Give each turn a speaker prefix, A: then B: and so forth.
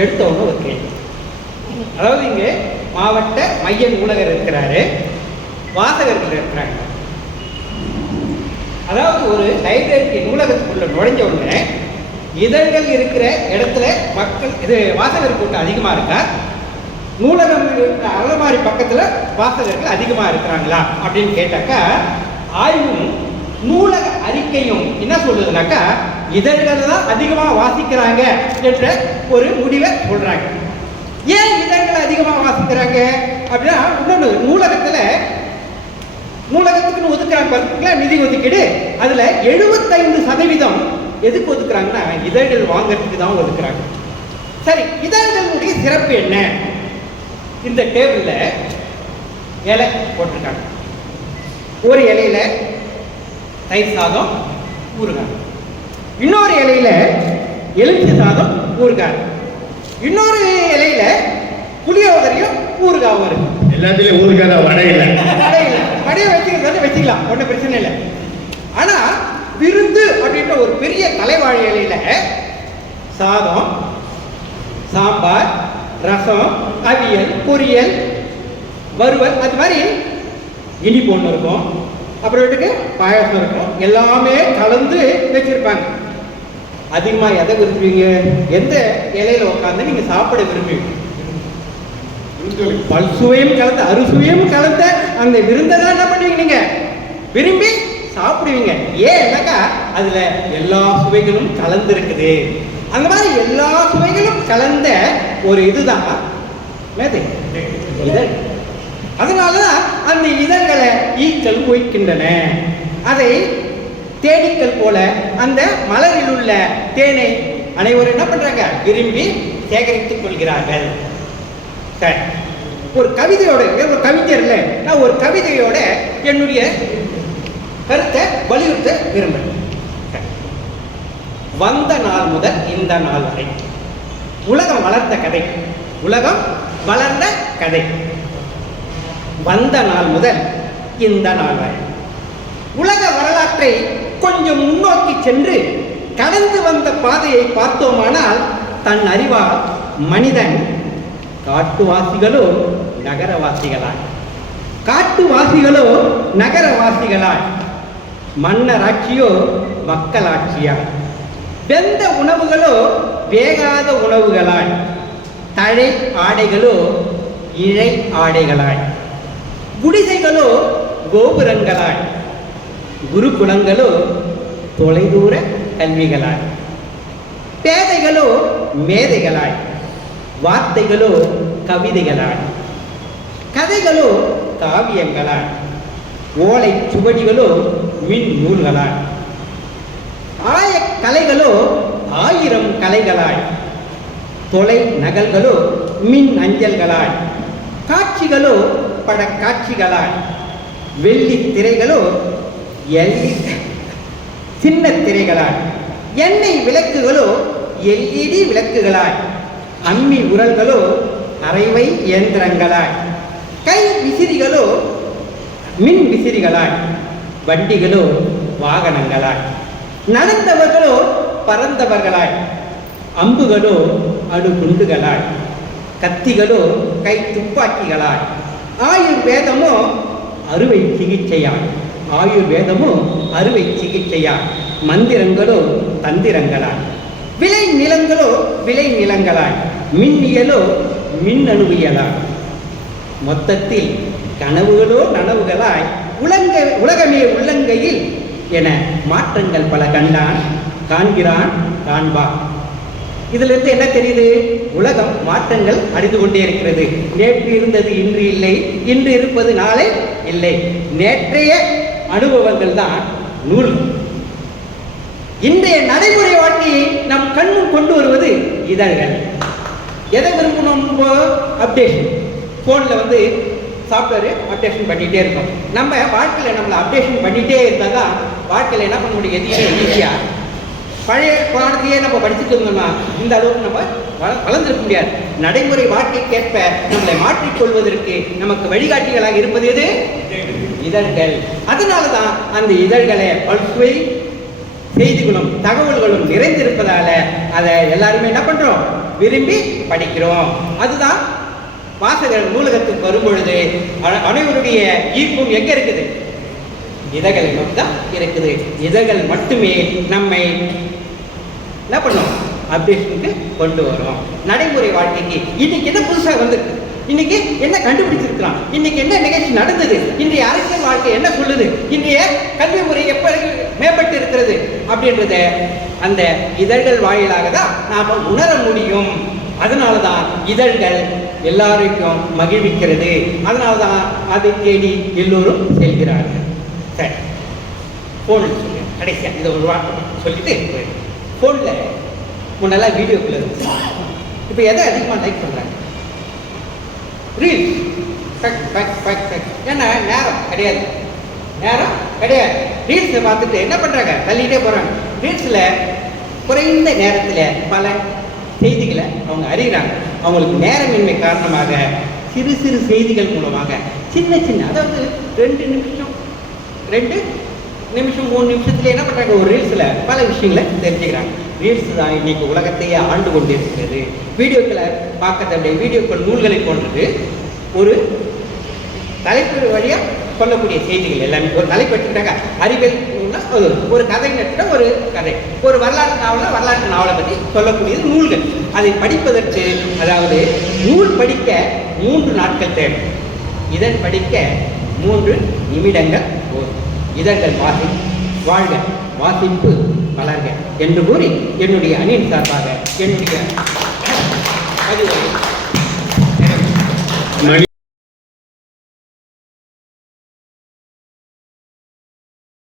A: எடுத்தவங்க ஒரு கேள்வி. அதாவது இங்கே மாவட்ட மைய நூலகர் இருக்கிறாரு வாசகர்கள் இருக்கிறாங்க. அதாவது ஒரு லைப்ரரிக்கு நூலகத்துக்குள்ள நுழைஞ்ச உடனே இதழ்கள் இருக்கிற இடத்துல மக்கள் இது வாசகர் கூட்டம் அதிகமாக இருக்கா? நூலகம் இருக்கிற அலமாரி பக்கத்தில் வாசகர்கள் அதிகமாக இருக்கிறாங்களா? அப்படின்னு கேட்டாக்கா ஆய்வும் நூலக அறிக்கையும் என்ன சொல்லுதுனாக்கா இதழ்களை தான் அதிகமாக வாசிக்கிறாங்க என்ற ஒரு முடிவை சொல்றாங்க. ஏன் இதழ்களை அதிகமாக வாசிக்கிறாங்க? அப்படின்னா இன்னொன்று நூலகத்தில் நூலகத்துக்குன்னு ஒதுக்குறாங்க பார்த்தீங்களா நிதி ஒதுக்கீடு? அதில் எழுபத்தைந்து சதவீதம் எதுக்கு ஒதுக்குறாங்கன்னா இதழ்கள் வாங்குறதுக்கு தான் ஒதுக்குறாங்க. சரி இதழ்களுடைய சிறப்பு என்ன? இந்த டேபிளில் இலை போட்டிருக்காங்க. ஒரு இலையில தயிர் சாதம் ஊறுகாய். இன்னொரு இலையில எலுமிச்சை சாதம் ஊறுகாய். இன்னொரு இலையில புளியோதரையும் ஊறுகாவும் இருக்கு.
B: எல்லாத்துலயும் ஊருக்கான வடை இல்லை.
A: வடையில வடையை வச்சுக்கிறது வச்சுக்கலாம். ஒன்றும் பிரச்சனை இல்லை. ஆனா விருந்து அப்படின்ற ஒரு பெரிய தலைவாழை இலையில சாதம் சாம்பார் ரசம் அவியல் பொரியல் வறுவல் அது மாதிரி இனிப்பு ஒன்று இருக்கும். அப்புறமேட்டுக்கு பாயாசம் இருக்கும். எல்லாமே கலந்து வச்சிருப்பாங்க. அதிகமாக எதை விரும்புவீங்க? எந்த இலையில உட்காந்து நீங்கள் சாப்பிட விரும்புவீங்க? பல்சுவையும் கலந்த அறுசுவையும் கலந்த அந்த விருந்தை தான் என்ன பண்ணுவீங்க நீங்க? விரும்பி சாப்பிடுவீங்க. ஏன்னாக்கா அதுல எல்லா சுவைகளும் கலந்து இருக்குது அந்த மாதிரி எல்லா சுவைகளும் கலந்த ஒரு இதுதான். என்னது? அதனால தான் அந்த இதழ்களை ஈக்கள் மொய்க்கின்றன அதை தேனீக்கள் போல அந்த மலரில் உள்ள தேனை அனைவரும் என்ன பண்றாங்க? விரும்பி சேகரித்துக் கொள்கிறார்கள். சரி. ஒரு கவிதையோட ஒரு கவிஞர் இல்லை. நான் ஒரு கவிதையோட என்னுடைய கருத்தை வலியுறுத்த விரும்புகிறேன் வந்த நாள் முதல் இந்த நாள் வரை உலகம் வளர்ந்த கதை. உலகம் வளர்ந்த கதை. வந்த நாள் முதல் இந்த நாள் வரை. உலக வரலாற்றை கொஞ்சம் முன்னோக்கி சென்று கடந்து வந்த பாதையை பார்த்தோமானால் தன் அறிவால் மனிதன் காட்டுவாசிகளோ நகரவாசிகளாய். காட்டுவாசிகளோ நகரவாசிகளாய். மன்னராட்சியோ மக்களாட்சியாய் வெந்த உணவுகளோ வேகாத உணவுகளாய். தழை ஆடைகளோ இழை ஆடைகளாய். குடிசைகளோ கோபுரங்களாய் குருகுலங்களோ தொலைதூர கல்விகளாய் பேதைகளோ மேதைகளாய் வார்த்தைகளோ கவிதைகளாய் கதைகளோ காவியங்களாய் ஓலை சுவடிகளோ மின் நூல்களாய் ஆய கலைகளோ ஆயிரம் கலைகளாய் தொலை நகல்களோ மின் அஞ்சல்களாய் காட்சிகளோ படக்காட்சிகளாய் வெள்ளி திரைகளோ எல்லி சின்ன திரைகளால் எண்ணெய் விளக்குகளோ எல்இடி விளக்குகளாய் அம்மி உரல்களோ அரைவை இயந்திரங்களாய் கை விசிறிகளோ மின் விசிறிகளாய் வண்டிகளோ வாகனங்களாய் நடந்தவர்களோ பறந்தவர்களாய் அம்புகளோ அணுகுண்டுகளாய் கத்திகளோ கை துப்பாக்கிகளாய் ஆயுர்வேதமோ அறுவை சிகிச்சையா? ஆயுர்வேதமும் அறுவை சிகிச்சையா? மந்திரங்களோ தந்திரங்களாய் விளை நிலங்களோ விளை நிலங்களாய் மின்னியலோ மின்னணுவியலாய் மொத்தத்தில் கனவுகளோ நனவுகளாய் உலங்க உலகமே உள்ளங்கையில் என மாற்றங்கள் பல கண்டான் காண்கிறான் காண்பான். இதிலிருந்து என்ன தெரியுது? உலகம் மாற்றங்கள் அடைந்து கொண்டே இருக்கிறது. நேற்று இருந்தது இன்று இல்லை. இன்று இருப்பது நாளை இல்லை. நேற்றைய அனுபவங்கள் தான் நூல். இன்றைய நடைமுறை வாழ்க்கையை நம் கண்முன் கொண்டு வருவது இதழ்கள். எதை விரும்பணும் அப்டேஷன் ஃபோனில் வந்து சாஃப்ட்வேரு அப்டேஷன் பண்ணிகிட்டே இருக்கும். நம்ம வாழ்க்கையில் நம்மளை அப்டேஷன் பண்ணிகிட்டே இருந்தால் தான் வாழ்க்கையில் என்ன பண்ண முடியும்? எதையுமே ஈஸியாக பழைய பாடத்தையே நம்ம படிச்சுட்டு இருந்தோம்னா இந்த அளவுக்கு நம்ம வள- வளர்ந்திருக்க முடியாது. நடைமுறை வாழ்க்கைக்கேற்ப நம்மளை மாற்றிக்கொள்வதற்கு நமக்கு வழிகாட்டிகளாக இருப்பது எது? இதழ்கள். அதனால தான் அந்த இதழ்களை பல்சுவை செய்திகளும் தகவல்களும் நிறைந்திருப்பதால அதை எல்லாருமே என்ன பண்றோம்? விரும்பி படிக்கிறோம். அதுதான் வாசகர் நூலகத்துக்கு வரும்பொழுது அனைவருடைய ஈர்ப்பும் எங்க இருக்குது? இதழ்கள் தான் இருக்குது. இதழ்கள் மட்டுமே நம்மை என்ன பண்ணும்? அப்டேஷனுக்கு கொண்டு வரும். நடைமுறை வாழ்க்கைக்கு இன்னைக்கு என்ன புதுசாக வந்திருக்கு? இன்னைக்கு என்ன கண்டுபிடிச்சிருக்கலாம்? இன்னைக்கு என்ன நிகழ்ச்சி நடந்தது? இன்றைய அரசியல் வாழ்க்கை என்ன சொல்லுது? இன்றைய கல்வி முறை எப்படி மேம்பட்டு இருக்கிறது? அப்படின்றத அந்த இதழ்கள் வாயிலாக தான் நாம் உணர முடியும். அதனால தான் இதழ்கள் எல்லாருக்கும் மகிழ்விக்கிறது. அதனால தான் அதை தேடி எல்லோரும் செல்கிறார்கள். சரி. போன கடைசியாக இதை ஒரு வார்த்தை சொல்லிட்டு ஃபோனில் முன்னெல்லாம் வீடியோக்குள்ளே இருந்துச்சு. இப்போ எதை அதிகமாக லைக் பண்ணுறாங்க ரீல்ஸ் டக் டக் டக் ஏன்னா நேரம் கிடையாது. நேரம் கிடையாது. ரீல்ஸை பார்த்துட்டு என்ன பண்ணுறாங்க தள்ளிகிட்டே போகிறாங்க ரீல்ஸில் குறைந்த நேரத்தில் பல செய்திகளை அவங்க அறிகிறாங்க. அவங்களுக்கு நேரமின்மை காரணமாக சிறு சிறு செய்திகள் மூலமாக சின்ன சின்ன அதாவது ரெண்டு நிமிஷம் ரெண்டு நிமிஷம் மூணு நிமிஷத்துல என்ன பண்றாங்க? ஒரு ரீல்ஸ்ல பல விஷயங்களை தெரிஞ்சுக்கிறாங்க. ரீல்ஸ் தான் இன்னைக்கு உலகத்தையே ஆண்டு கொண்டிருக்கிறது. வீடியோக்களை பார்க்கறத விட வீடியோக்கள் நூல்களை போன்றது. ஒரு தலைப்பு வழியா சொல்லக்கூடிய செய்திகள் எல்லாமே. ஒரு தலைப்பு எடுத்துக்கிட்டாங்க அறிவியல் நூல்னா அது ஒரு கதை நட்டுனா ஒரு கதை. ஒரு வரலாற்று நாவலை வரலாற்று நாவலை பற்றி சொல்லக்கூடியது நூல்கள். அதை படிப்பதற்கு அதாவது நூல் படிக்க மூன்று நாட்கள் தேவை. இதன் படிக்க மூன்று நிமிடங்கள் போதும். இதழ்கள் வாசி வாழ்க வாசிப்பு வளர்க என்று கூறி என்னுடைய அணியின் சார்பாக என்னுடைய பதிவுரை
B: மணி